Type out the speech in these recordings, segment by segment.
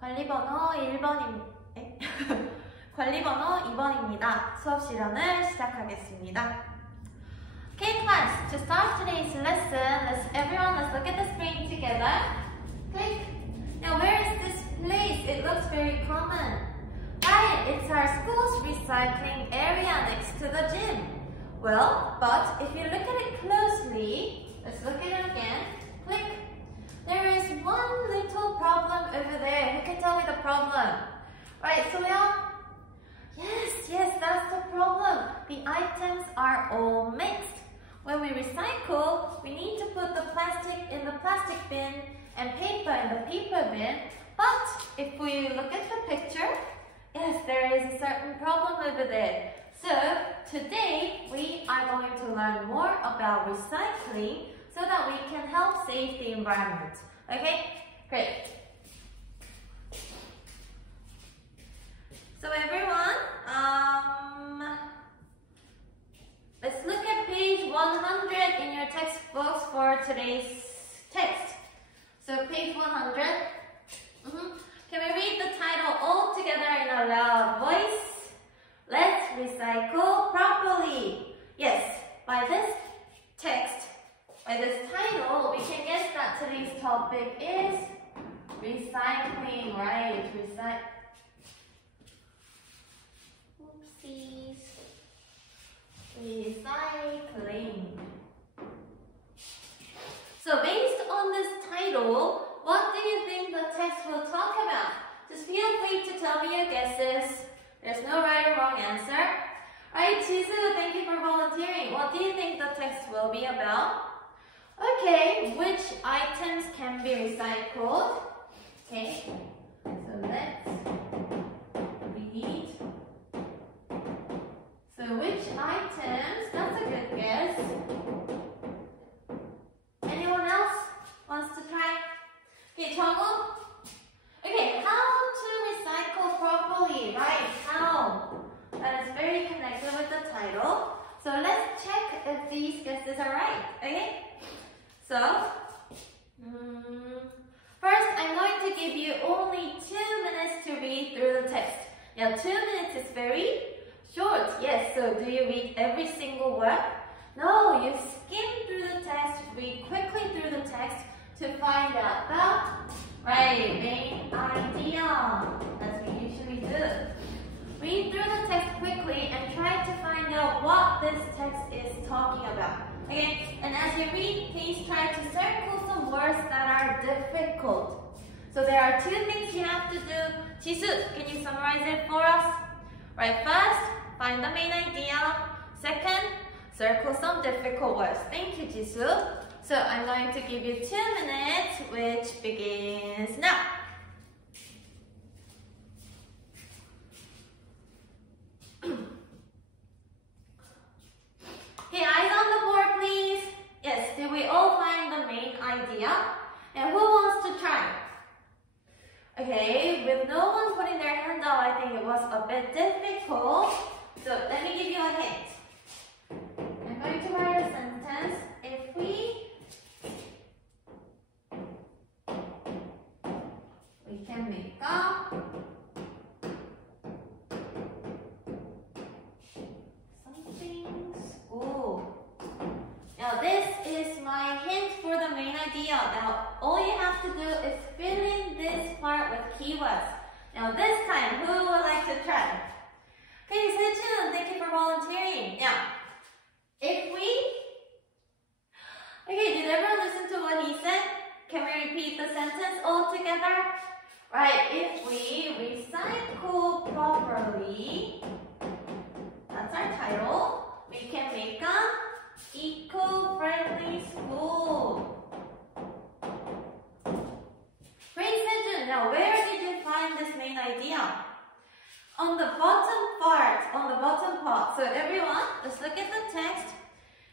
관리번호 2번입니다. 수업실연을 시작하겠습니다. Okay, class, to start today's lesson, let's look at the screen together. Click. Now, where is this place? It looks very common. Right, it's our school's recycling area next to the gym. Well, but if you look at it closely, let's look at it again. Click. There is one little problem over there. Who can tell me the problem? Right, Soyeon? Yes, that's the problem. The items are all mixed. When we recycle, we need to put the plastic in the plastic bin and paper in the paper bin. But if we look at the picture, yes, there is a certain problem over there. So today we are going to learn more about recycling so that we can help save the environment. Okay, great. So everyone, let's look at page 100 in your textbooks for today's text. So page 100. Can we read the title all together in a loud voice? Let's recycle properly. Yes, by this text, by this title, we can guess that today's topic is recycling, right? Oopsies. Recycling. So based on this title, what do you think the text will talk about? Just feel free to tell me your guesses. There's no right or wrong answer. Alright, Jisoo, thank you for volunteering. What do you think the text will be about? Okay, which items can be recycled? Okay, so let's read. So which items? That's a good guess. Anyone else wants to try? Okay, Chongwoo? Okay, how to recycle properly, right? How? That is very connected with the title. So let's check if these guesses are right, okay? So, first I'm going to give you only 2 minutes to read through the text. Now 2 minutes is very short, yes, so do you read every single word? No, you skim through the text, read quickly through the text to find out the main idea. That's what we usually do. Read through the text quickly and try to find out what this text is talking about. Okay, and as you read, please try to circle some words that are difficult. So there are 2 things you have to do. Jisoo, can you summarize it for us? Right, first, find the main idea. Second, circle some difficult words. Thank you, Jisoo. So I'm going to give you 2 minutes, which begins now. Okay, eyes on the board, please. Yes, did we all find the main idea? And who wants to try? Okay, with no one putting their hand up, I think it was a bit difficult. So let me give you a hint. I'm going to write a sentence. If we can make up something school. Now this is my hint for the main idea. Now all you have to do is fill in this part with keywords. Now this time, who would like to try? Okay, Sejun, thank you for volunteering. Now, if we... Okay, did everyone listen to what he said? Can we repeat the sentence all together? Right, if we recycle properly, that's our title, we can make an eco-friendly school. Great, Sejun. Now, where did you find this main idea? On the bottom part. So everyone, let's look at the text.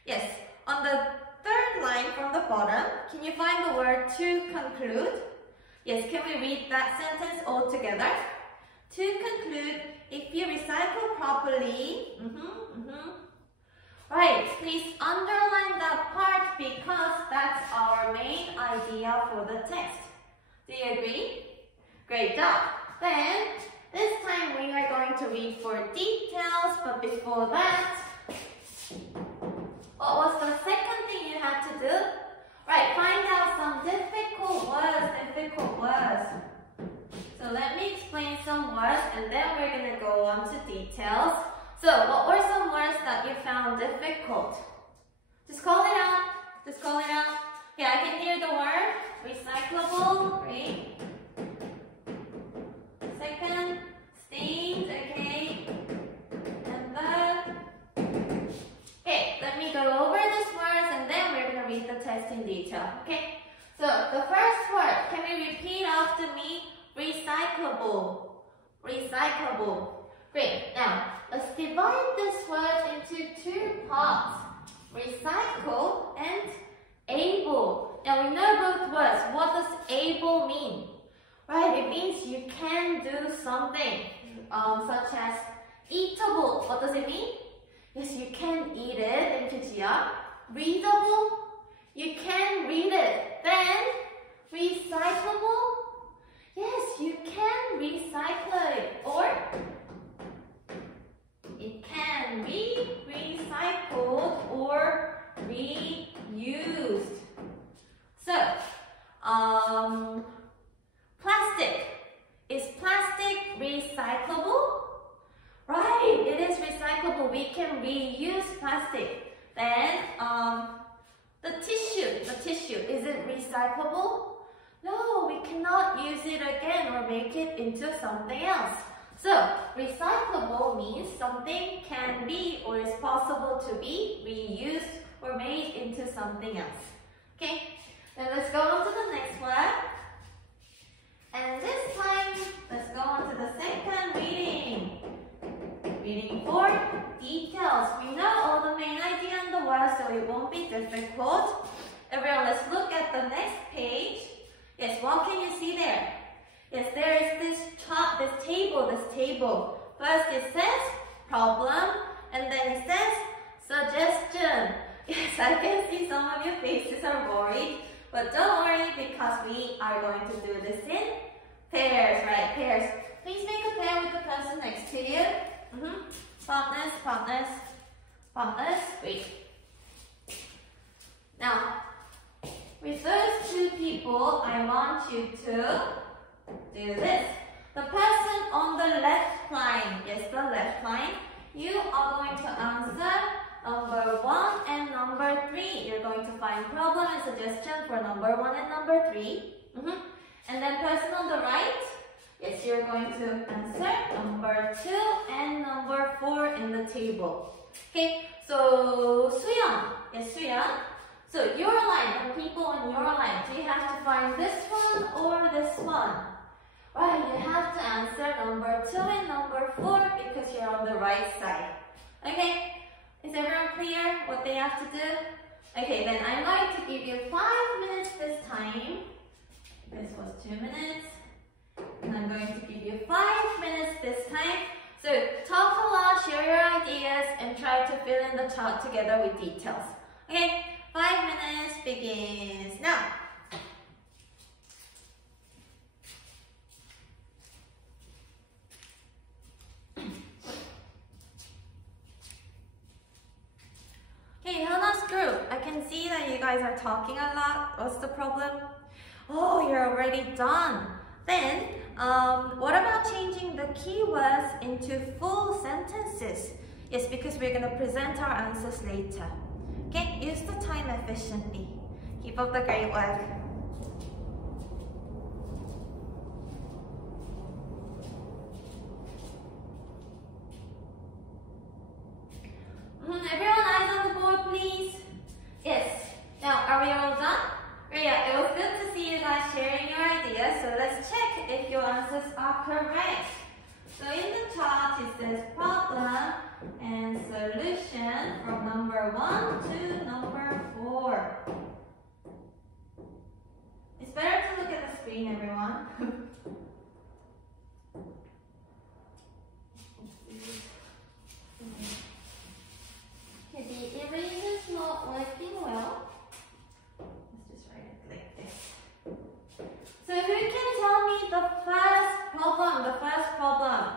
Yes, on the third line from the bottom, can you find the word to conclude? Yes, can we read that sentence all together? To conclude, if you recycle properly, right, please underline that part because that's our main idea for the text. Do you agree? Great job. Then, this time we are going to read for details, but before that, what was the second thing you had to do? Right, find out some difficult words. So let me explain some words and then we're going to go on to details. So, what were some words that you found difficult? Just call it out. Yeah, I can hear the word recyclable. Great. Second, stains. Okay. And then, okay, let me go over these words and then we're going to read the text in detail. Okay. So the first word, can we repeat after me? Recyclable. Great. Now, let's divide this word into two parts. Recycle and able. Now, we know both words. What does able mean? Right, it means you can do something, such as eatable. What does it mean? Yes, you can eat it. Thank you, Gia. Readable. You can read it. Then, recyclable. Yes, you can recycle it. Or, it can be recycled or reused. So, plastic. Is plastic recyclable? Right, it is recyclable. We can reuse plastic. Then, the tissue, is it recyclable? No, we cannot use it again or make it into something else. So, recyclable means something can be or is possible to be reused or made into something else. Okay, then let's go on to the next one. And this time, let's go on to the second reading. Reading for details. We know all the main idea in the word, so it won't be difficult. Everyone, let's look at the next page. Yes, what can you see there? Yes, there is this chart, this table. First it says problem, and then it says suggestion. Yes, I can see some of your faces are worried, but don't worry because we are going to do this in pairs, right? Pairs. Please make a pair with the person next to you. Partners. Great. Now, with those two people, I want you to do this. The person on the left line, yes, the left line, you are going to answer number 1 and number 3. You're going to find problem and suggestion for number 1 and number 3. And then person on the right, yes, you're going to answer number 2 and number 4 in the table. Okay, so Suyeon, yes, Suyeon. So your line, the people on your line, do you have to find this one or this one? Right, you have to answer number 2 and number 4 because you're on the right side. Okay, is everyone clear what they have to do? Okay, then I'm going to give you 5 minutes this time. This was 2 minutes. And I'm going to give you 5 minutes this time. So talk a lot, share your ideas, and try to fill in the chart together with details. Okay? 5 minutes begins now. Okay, Hannah's group. I can see that you guys are talking a lot. What's the problem? Oh, you're already done. Then, what about changing the keywords into full sentences? Yes, because we're going to present our answers later. Okay, use the time efficiently. Keep up the great work. Everyone, eyes on the board, please. Yes. Now, are we all done? Yeah, it was good to see you guys sharing your ideas. So let's check if your answers are correct. So in the chart, it says problem and solution from number 1 to number 4. It's better to look at the screen, everyone. Okay, the eraser's not working well. Let's just write it like this. So who can tell me the first the first problem.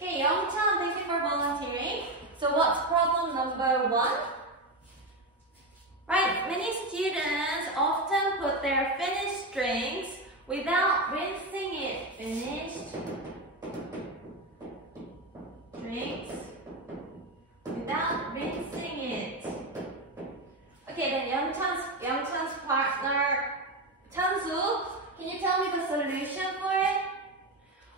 Okay, Youngchan, thank you for volunteering. So what's problem number 1? Right, many students often put their finished drinks without rinsing it. Finished drinks without rinsing it. Okay, then Youngchan's partner, Chansu, can you tell me the solution for it?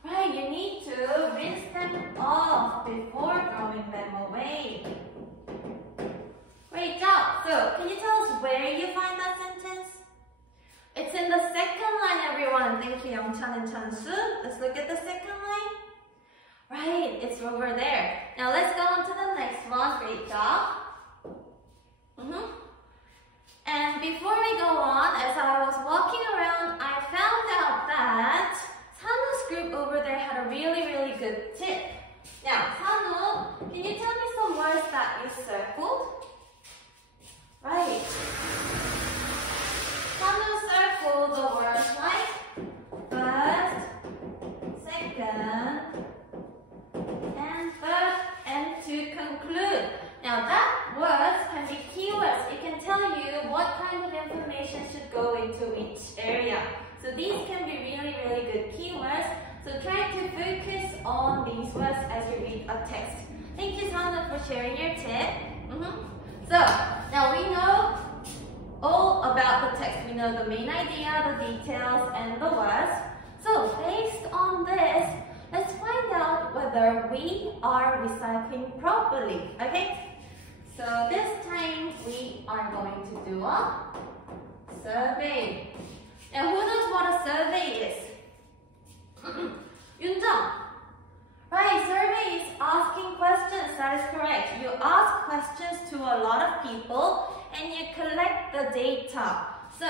Right, you need to rinse them off before throwing them away. Great job. So, can you tell us where you find that sentence? It's in the second line, everyone. Thank you, Youngchan and Chansu. Let's look at the second line. Right, it's over there. Now, let's go on to the next one. Great job. And before we go on, as I was walking around, I found out that Sanu's group over there had a really good tip. Now, Sanu, can you tell me some words that you circled? Right. Sanu circled the words like first, second, and third, and to conclude. Now that words can be keywords. It can tell you what kind of information should go into each area. So these can be really good keywords. So try to focus on these words as you read a text. Thank you, Sana, for sharing your tip. So now we know all about the text. We know the main idea, the details, and the words. So based on this, let's find out whether we are recycling properly. Okay? So this time we are going to do a survey. Now who knows what a survey is? Yunjung. Right, survey is asking questions. That is correct. You ask questions to a lot of people and you collect the data. So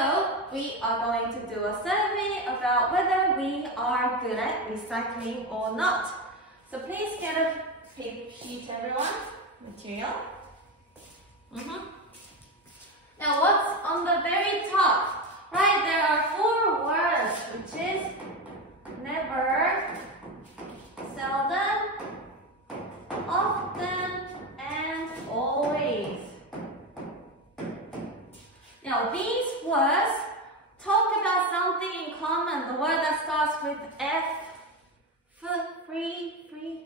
we are going to do a survey about whether we are good at recycling or not. So please get a paper sheet, everyone. Material. Now what's on the very top? Right, there are 4 words, which is never, seldom, often, and always. Now these words talk about something in common. The word that starts with F, frequency.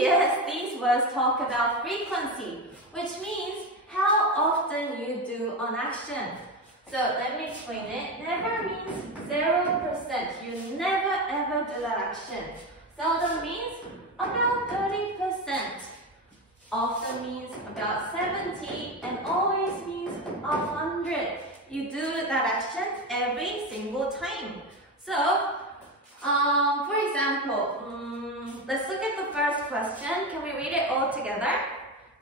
Yes, these words talk about frequency, which means how often you do an action. So let me explain it. Never means 0%. You never ever do that action. Seldom means about 30%. Often means about 70, and always means 100. You do that action every single time. So, for example, let's look at the first question. Can we read it all together?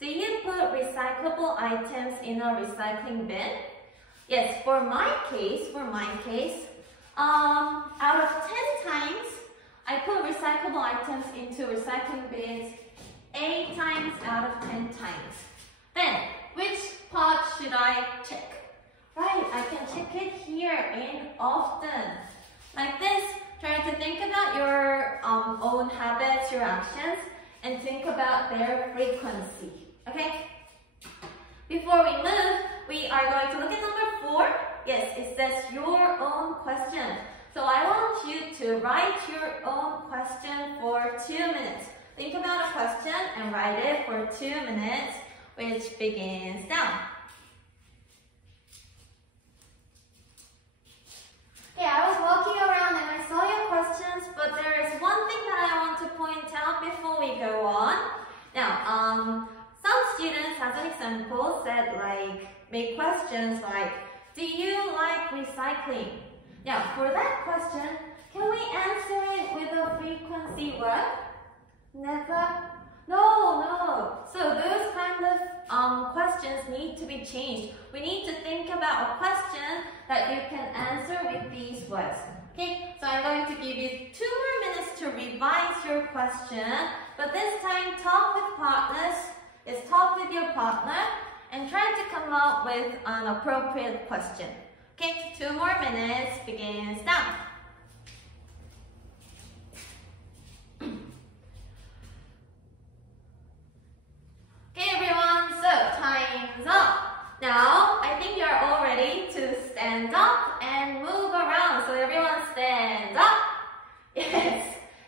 Do you put recyclable items in a recycling bin? Yes, for my case, out of 10 times, I put recyclable items into recycling bins 8 times out of 10 times. Then, which part should I check? Right, I can check it here in often. Like this, try to think about your own habits, your actions, and think about their frequency. Okay? Before we move, we are going to look at number 4. Yes, it says your own question. So I want you to write your own question for 2 minutes. Think about a question and write it for 2 minutes, which begins now. Okay, I was walking around and I saw your questions, but there is one thing that I want to point out before we go on. Now, some students, as an example, said make questions like, do you like recycling? Now, for that question, can we answer it with a frequency word? Never? No. So those kind of questions need to be changed. We need to think about a question that you can answer with these words. Okay, so I'm going to give you 2 more minutes to revise your question, but this time talk with partners. Is talk with your partner and try to come up with an appropriate question. Okay, 2 more minutes begins now.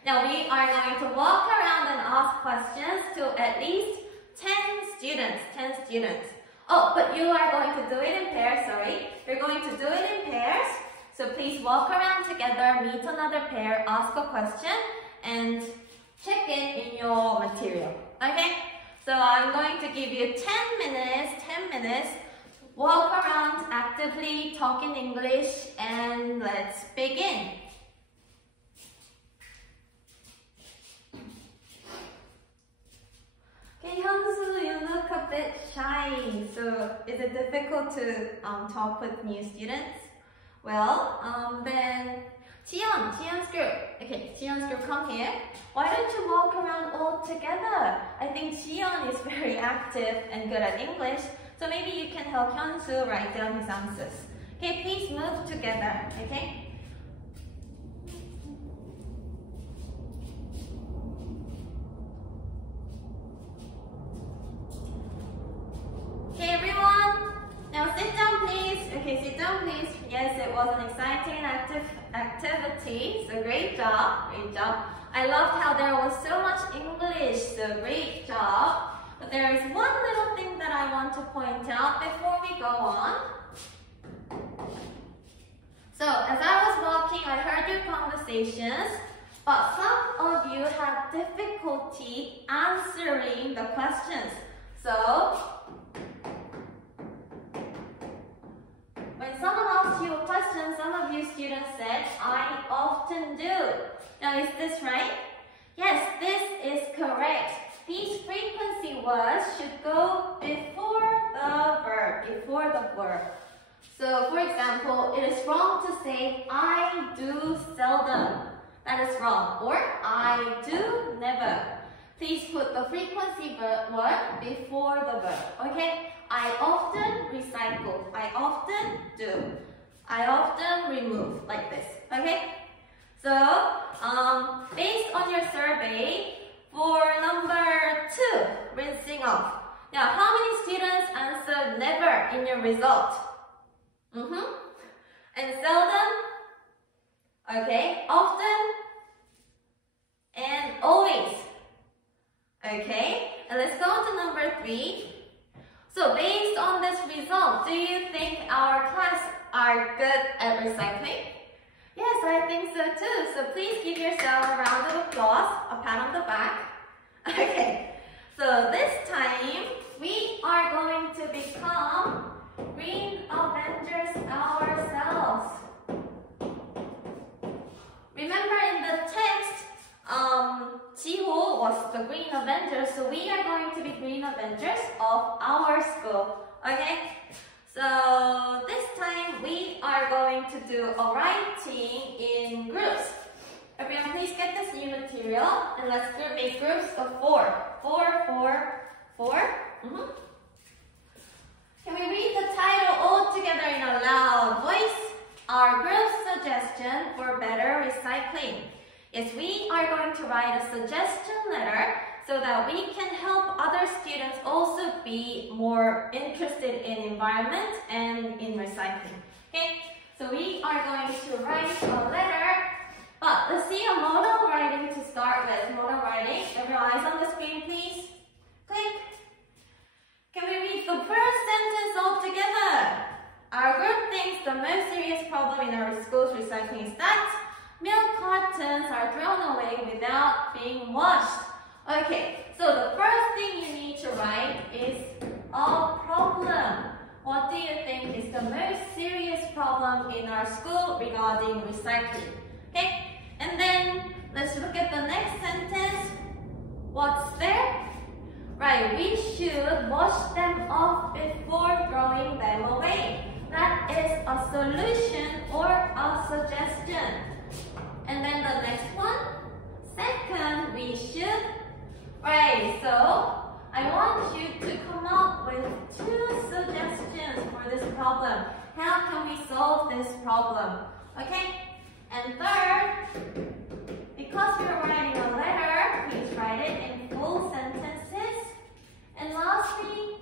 Now we are going to walk around and ask questions to at least 10 students. Oh, but you are going to do it in pairs, sorry. You're going to do it in pairs. So please walk around together, meet another pair, ask a question, and check it in your material. Okay? So I'm going to give you 10 minutes. Walk around actively, talk in English, and let's begin. Okay, Hyunsu, you look a bit shy. So is it difficult to talk with new students? Well, then Jiyeon's group. Okay, Jiyeon's group, come here. Why don't you walk around all together? I think Jiyeon is very active and good at English, so maybe you can help Hyunsu write down his answers. Okay, please move together, okay? Okay, everyone, now sit down, please. Okay, sit down, please. Yes, it was an exciting and activity, so great job, I loved how there was so much English, so great job. But there is one little thing that I want to point out before we go on. So, as I was walking, I heard your conversations, but some of you had difficulty answering the questions. So, when someone asks you a question, some of you students said, I often do. Now, is this right? Yes, this is correct. These frequency words should go before the verb. So, for example, it is wrong to say, I do seldom. That is wrong. Or, I do never. Please put the frequency word before the verb. Okay? I often recycle. I often do. I often remove. Like this. Okay? So, based on your survey, for number 2, rinsing off. Now, how many students answered never in your result? And seldom? Okay. Often? And always? Okay. And let's go on to number 3. So, based on this result, do you think our class are good at recycling? Yes, I think so too. So please give yourself a round of applause, a pat on the back. Okay, so this time we are going to become Green Avengers ourselves. Remember in the text, Jiho was the Green Avenger, so we are going to be Green Avengers of our school. Okay? So this time we are going to do a writing in groups. Everyone please get this new material and let's make groups of 4. 4. Can we read the title all together in a loud voice? Our group suggestion for better recycling. Yes, we are going to write a suggestion letter so that we can help other students also be more interested in environment and in recycling. Okay, so we are going to write a letter, but let's see a model writing to start with. Model writing, everyone eyes on the screen please. Click. Can we read the first sentence all together? Our group thinks the most serious problem in our school's recycling is that milk cartons are thrown away without being washed. Okay, so the first thing you need to write is a problem. What do you think is the most serious problem in our school regarding recycling? Okay, and then let's look at the next sentence. What's there? Right, we should wash them off before throwing them away. That is a solution or a suggestion. And then the next one. Second, we should. Right, so I want you to come up with 2 suggestions for this problem. How can we solve this problem? Okay? And third, because we're writing a letter, please write it in full sentences. And lastly,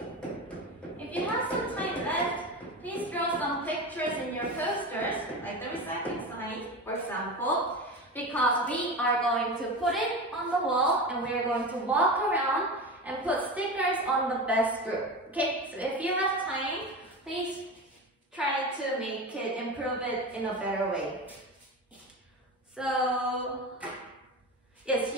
if you have some time left, please draw some pictures in your posters, like the recycling sign, for example. because we are going to put it on the wall and we are going to walk around and put stickers on the best group. Okay, so if you have time, please try to make it, improve it in a better way. So, yes,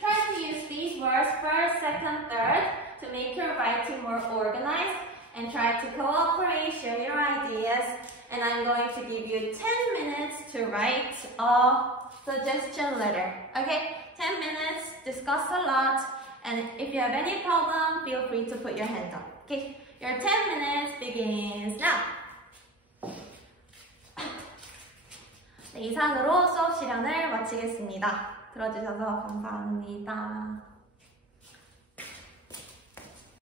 try to use these words first, second, third to make your writing more organized and try to cooperate, share your ideas, and I'm going to give you 10 minutes to write a suggestion letter. Okay, 10 minutes, discuss a lot, and if you have any problem, feel free to put your hand up. Okay, your 10 minutes begins now. 네, 이상으로 수업 실연을 마치겠습니다. 들어주셔서 감사합니다.